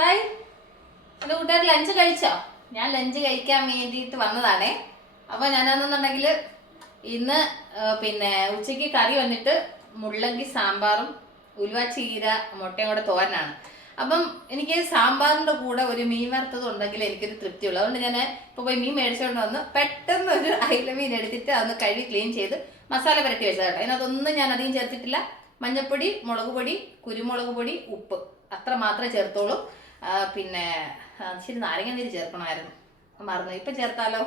Hi, എൻ്റെ കൂട്ടുകാർ lunch കഴിച്ചോ? ഞാൻ ലഞ്ച് കഴിക്കാൻ വേണ്ടിയിട്ട് വന്നതാണേ. അപ്പോൾ ഞാനെന്നുണ്ടെങ്കിൽ ഇന്ന് ഉച്ചയ്ക്ക് കറി വന്നിട്ട് മുള്ളങ്കി സാമ്പാറും ഉലുവ ചീര മുട്ടയും കൂടെ തോരനാണ്. അപ്പം എനിക്ക് സാമ്പാറിൻ്റെ കൂടെ ഒരു മീൻ വറുത്തത് ഉണ്ടെങ്കിൽ എനിക്കൊരു തൃപ്തിയുള്ളൂ. അതുകൊണ്ട് ഞാൻ ഇപ്പോൾ പോയി മീൻ മേടിച്ചുകൊണ്ട് വന്ന് പെട്ടെന്ന് ഒരു അയില മീൻ എടുത്തിട്ട് അതൊന്ന് കഴുകി ക്ലീൻ ചെയ്ത് മസാല പുരട്ടി വെച്ചത് കേട്ടോ. അതിനകത്തൊന്നും ഞാൻ അധികം ചേർത്തിട്ടില്ല. മഞ്ഞൾപ്പൊടി, മുളക് പൊടി, കുരുമുളക് പൊടി, ഉപ്പ് അത്ര മാത്രമേ ചേർത്തോളൂ. ഇച്ചിരി നാരങ്ങ നീര് ചേർക്കണമായിരുന്നു, മറന്നു. ഇപ്പം ചേർത്താലോ?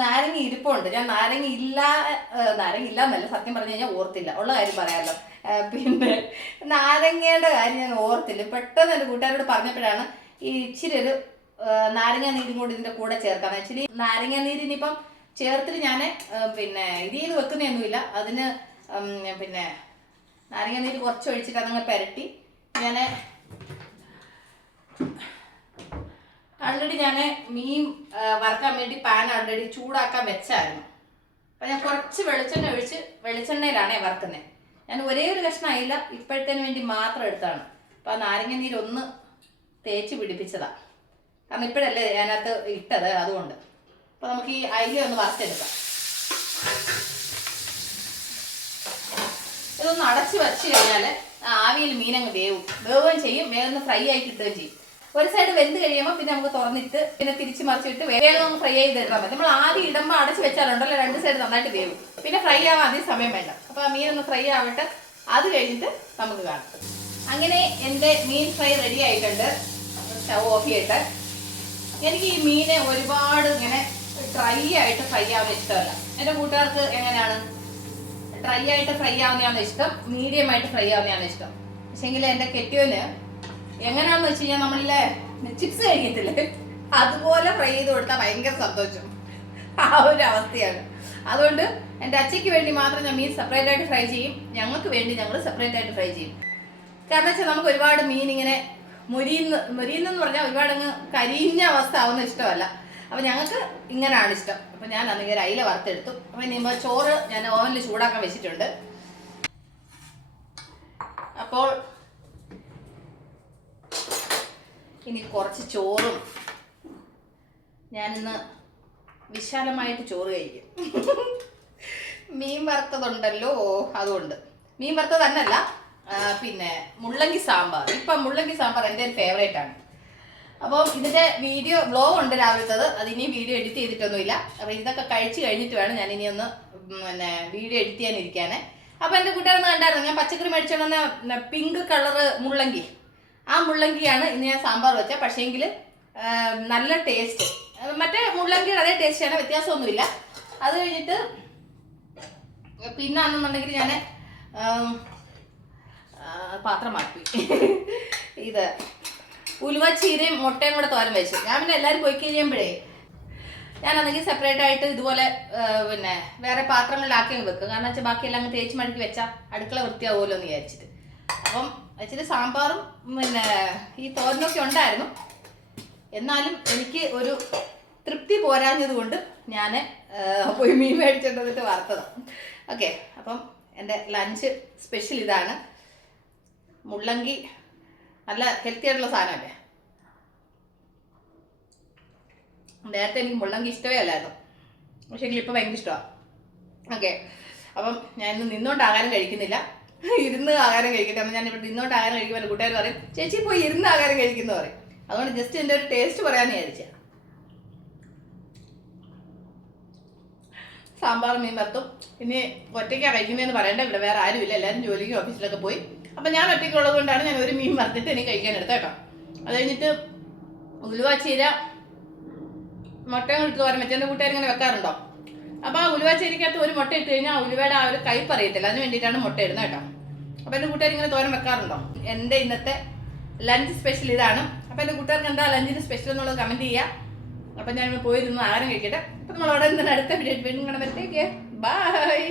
നാരങ്ങ ഇരിപ്പുണ്ട്. ഞാൻ നാരങ്ങ ഇല്ല എന്നല്ല, സത്യം പറഞ്ഞു കഴിഞ്ഞാൽ ഓർത്തില്ല. ഉള്ള കാര്യം പറയാമല്ലോ. നാരങ്ങയുടെ കാര്യം ഞാൻ ഓർത്തില്ല. പെട്ടെന്ന് എൻ്റെ കൂട്ടുകാരോട് പറഞ്ഞപ്പോഴാണ് ഈ ഇച്ചിരി ഒരു നാരങ്ങ നീരും കൂടി ഇതിൻ്റെ കൂടെ ചേർക്കാം. ആക്ച്വലി നാരങ്ങ നീര് ഇനിയിപ്പം ചേർത്തിട്ട് ഞാൻ ഇത് ചെയ്ത് വെക്കുന്നതൊന്നുമില്ല. അതിന് നാരങ്ങ നീര് കുറച്ച് ഒഴിച്ചിട്ട് അതങ്ങ് പുരട്ടി ഞാൻ മീൻ വറുക്കാൻ വേണ്ടി പാൻ ഓൾറെഡി ചൂടാക്കാൻ വെച്ചായിരുന്നു. അപ്പം ഞാൻ കുറച്ച് വെളിച്ചെണ്ണ ഒഴിച്ച് വെളിച്ചെണ്ണയിലാണേ വറുക്കുന്നത്. ഞാൻ ഒരേ ഒരു കഷ്ണം അയില ഇപ്പോഴത്തേന് വേണ്ടി മാത്രം എടുത്താണ്. അപ്പം ആ നാരങ്ങ നീരൊന്ന് തേച്ച് പിടിപ്പിച്ചതാണ്. കാരണം ഇപ്പോഴല്ലേ അതിനകത്ത് ഇട്ടത്, അതുകൊണ്ട്. അപ്പോൾ നമുക്ക് ഈ അയില ഒന്ന് വറുത്തെടുക്കാം. ഇതൊന്ന് അടച്ച് വെച്ച് കഴിഞ്ഞാൽ ആവിയിൽ മീനങ്ങ് വേവുകയും ചെയ്യും, വേഗം ഫ്രൈ ആയി കിട്ടുകയും ചെയ്യും. ഒരു സൈഡ് വെന്ത് കഴിയുമ്പോൾ പിന്നെ നമുക്ക് തുറന്നിട്ട് തിരിച്ച് മറിച്ചിട്ട് വേഗം ഒന്ന് ഫ്രൈ ചെയ്തെടുക്കാൻ പറ്റും. നമ്മൾ ആദ്യം ഇടുമ്പോൾ അടച്ച് വെച്ചാലുണ്ടല്ലോ രണ്ട് സൈഡ് നന്നായിട്ട് വേവും. പിന്നെ ഫ്രൈ ആവാൻ അധികം സമയം വേണ്ട. അപ്പോൾ ആ മീനൊന്ന് ഫ്രൈ ആവട്ടെ, അത് കഴിഞ്ഞിട്ട് നമുക്ക് കാണാം. അങ്ങനെ എൻ്റെ മീൻ ഫ്രൈ റെഡി ആയിട്ടുണ്ട്. സ്റ്റൗ ഓഫ് ചെയ്തിട്ട് എനിക്ക് ഈ മീനെ ഒരുപാട് ഇങ്ങനെ ഡ്രൈ ആയിട്ട് ഫ്രൈ ആവുന്ന ഇഷ്ടമല്ല. എൻ്റെ കൂട്ടുകാർക്ക് എങ്ങനെയാണ്? ഡ്രൈ ആയിട്ട് ഫ്രൈ ആവുന്നതാണ് ഇഷ്ടം, മീഡിയം ആയിട്ട് ഫ്രൈ ആവുന്നതാണ് ഇഷ്ടം. പക്ഷേങ്കിൽ എൻ്റെ കെട്ടിയോന് എങ്ങനെയാണെന്ന് വെച്ച് കഴിഞ്ഞാൽ നമ്മളിലെ ചിപ്സ് കഴിക്കത്തില്ലേ, അതുപോലെ ഫ്രൈ ചെയ്ത് കൊടുത്താൽ ഭയങ്കര സന്തോഷം. ആ ഒരു അവസ്ഥയാണ്. അതുകൊണ്ട് എൻ്റെ അച്ഛയ്ക്ക് വേണ്ടി മാത്രം ഞാൻ മീൻ സെപ്പറേറ്റ് ആയിട്ട് ഫ്രൈ ചെയ്യും, ഞങ്ങൾക്ക് വേണ്ടി ഞങ്ങൾ സെപ്പറേറ്റ് ആയിട്ട് ഫ്രൈ ചെയ്യും. കാരണം വെച്ചാൽ നമുക്ക് ഒരുപാട് മീൻ ഇങ്ങനെ മുരിയുന്നെന്ന് പറഞ്ഞാൽ ഒരുപാട് അങ്ങ് കരിഞ്ഞ അവസ്ഥ ആവുന്ന ഇഷ്ടമല്ല. അപ്പം ഞങ്ങൾക്ക് ഇങ്ങനെയാണ് ഇഷ്ടം. അപ്പം ഞാൻ അന്ന് അയില വറുത്തെടുത്തു. അപ്പം ഇനിയിപ്പോൾ ചോറ് ഞാൻ ഓവനിൽ ചൂടാക്കാൻ വെച്ചിട്ടുണ്ട്. അപ്പോൾ ഇനി കുറച്ച് ചോറും, ഞാനിന്ന് വിശാലമായിട്ട് ചോറ് കഴിക്കും. മീൻ വറുത്തതുണ്ടല്ലോ, അതുകൊണ്ട്. മീൻ വറുത്തത് തന്നെയല്ല, മുള്ളങ്കി സാമ്പാർ. ഇപ്പം മുള്ളങ്കി സാമ്പാർ എൻ്റെ ഒരു ഫേവറേറ്റ് ആണ്. അപ്പോൾ ഇതിൻ്റെ വ്ലോഗ് ഉണ്ട് രാവിലത്തത്. അതിനി വീഡിയോ എഡിറ്റ് ചെയ്തിട്ടൊന്നുമില്ല. അപ്പോൾ ഇതൊക്കെ കഴിച്ച് കഴിഞ്ഞിട്ട് വേണം ഞാൻ ഇനി ഒന്ന് വീഡിയോ എഡിറ്റ് ചെയ്യാനിരിക്കാനേ. അപ്പോൾ എൻ്റെ കൂട്ടുകാരൊന്നും കണ്ടായിരുന്നു, ഞാൻ പച്ചക്കറി മേടിച്ചോണ്ടെന്ന പിങ്ക് കളറ് മുള്ളങ്കി, ആ മുള്ളങ്കിയാണ് ഇന്ന് ഞാൻ സാമ്പാർ വെച്ചത്. പക്ഷേങ്കിൽ നല്ല ടേസ്റ്റ്, മറ്റേ മുള്ളങ്കിയുടെ അതേ ടേസ്റ്റാണ്, വ്യത്യാസമൊന്നുമില്ല. അത് കഴിഞ്ഞിട്ട് പിന്നെ ആണെന്നുണ്ടെങ്കിൽ ഞാൻ പാത്രം മാറ്റി ഇത് ഉലുവ ചീരയും മുട്ടയും കൂടെ തോരൻ വെച്ചു. ഞാൻ പിന്നെ എല്ലാവരും പോയി കഴിയുമ്പോഴേ ഞാനാണെങ്കിൽ സെപ്പറേറ്റ് ആയിട്ട് ഇതുപോലെ വേറെ പാത്രങ്ങളിലാക്കി വെക്കും. കാരണം വെച്ചാൽ ബാക്കിയെല്ലാം അങ്ങ് തേച്ച് മടക്കി വെച്ചാൽ അടുക്കള വൃത്തിയാവുമല്ലോ എന്ന് വിചാരിച്ചിട്ട്. അപ്പം ഇച്ചിരി സാമ്പാറും ഈ തോരനൊക്കെ ഉണ്ടായിരുന്നു. എന്നാലും എനിക്ക് ഒരു തൃപ്തി പോരാഞ്ഞത് കൊണ്ട് ഞാൻ പോയി മീൻ മേടിച്ചിട്ട് വറുത്തതാണ്. ഓക്കെ, അപ്പം എൻ്റെ ലഞ്ച് സ്പെഷ്യൽ ഇതാണ്. മുള്ളങ്കി നല്ല ഹെൽത്തി ആയിട്ടുള്ള സാധനമല്ലേ. നേരത്തെ എനിക്ക് മുള്ളങ്കി ഇഷ്ടമേ അല്ലായിരുന്നു, പക്ഷേ എങ്കിൽ ഇപ്പോൾ ഭയങ്കര ഇഷ്ടമാണ്. ഓക്കെ, അപ്പം ഞാൻ ഇന്ന് നിന്നോണ്ട് ആഹാരം കഴിക്കുന്നില്ല, ഇരുന്ന് ആഹാരം കഴിക്കട്ടെ. അപ്പം ഞാൻ ഇവിടെ നിന്നോണ്ട് ആഹാരം കഴിക്കുമ്പോൾ കൂട്ടുകാർ പറയും, ചേച്ചി പോയി ഇരുന്ന് ആഹാരം കഴിക്കുന്ന പറയും. അതുകൊണ്ട് ജസ്റ്റ് എൻ്റെ ഒരു ടേസ്റ്റ് പറയാമെന്ന് വിചാരിച്ച. സാമ്പാർ മീൻ വറുത്തും. ഇനി ഒറ്റയ്ക്കാണ് കഴിക്കുന്നതെന്ന് പറയണ്ട, ഇവിടെ വേറെ ആരുമില്ല, എല്ലാവരും ജോലിക്കും ഓഫീസിലൊക്കെ പോയി. അപ്പം ഞാൻ ഒറ്റയ്ക്കുള്ളത് കൊണ്ടാണ് ഞാൻ ഒരു മീൻ വറുത്തിട്ട് എനിക്ക് കഴിക്കാൻ എടുത്തത് കേട്ടോ. അത് കഴിഞ്ഞിട്ട് ഉലുവ ചീര മുട്ടയും ഇട്ട് തോരൻ വെച്ച് എൻ്റെ കൂട്ടുകാർ ഇങ്ങനെ വെക്കാറുണ്ടോ? അപ്പോൾ ആ ഉലുവ ചീരക്കകത്ത് ഒരു മുട്ട ഇട്ട് കഴിഞ്ഞാൽ ഉലുവയുടെ ആ ഒരു കയ്പ്പ് അറിയത്തില്ല, അതിന് വേണ്ടിയിട്ടാണ് മുട്ട ഇടുന്നത് കേട്ടോ. അപ്പോൾ എൻ്റെ കൂട്ടുകാർ ഇങ്ങനെ തോരൻ വെക്കാറുണ്ടോ? എൻ്റെ ഇന്നത്തെ ലഞ്ച് സ്പെഷ്യൽ ഇതാണ്. അപ്പോൾ എൻ്റെ കൂട്ടുകാർക്ക് എന്താ ലഞ്ചിന് സ്പെഷ്യൽ എന്നുള്ളത് കമൻറ്റ് ചെയ്യുക. അപ്പം ഞാൻ പോയിരുന്ന് ആഹാരം കഴിക്കട്ടെ. അപ്പം നമ്മൾ അവിടെ നിന്ന് അടുത്ത വീഡിയോ വീണ്ടും കാണുമ്പോഴത്തേക്ക് ബൈ.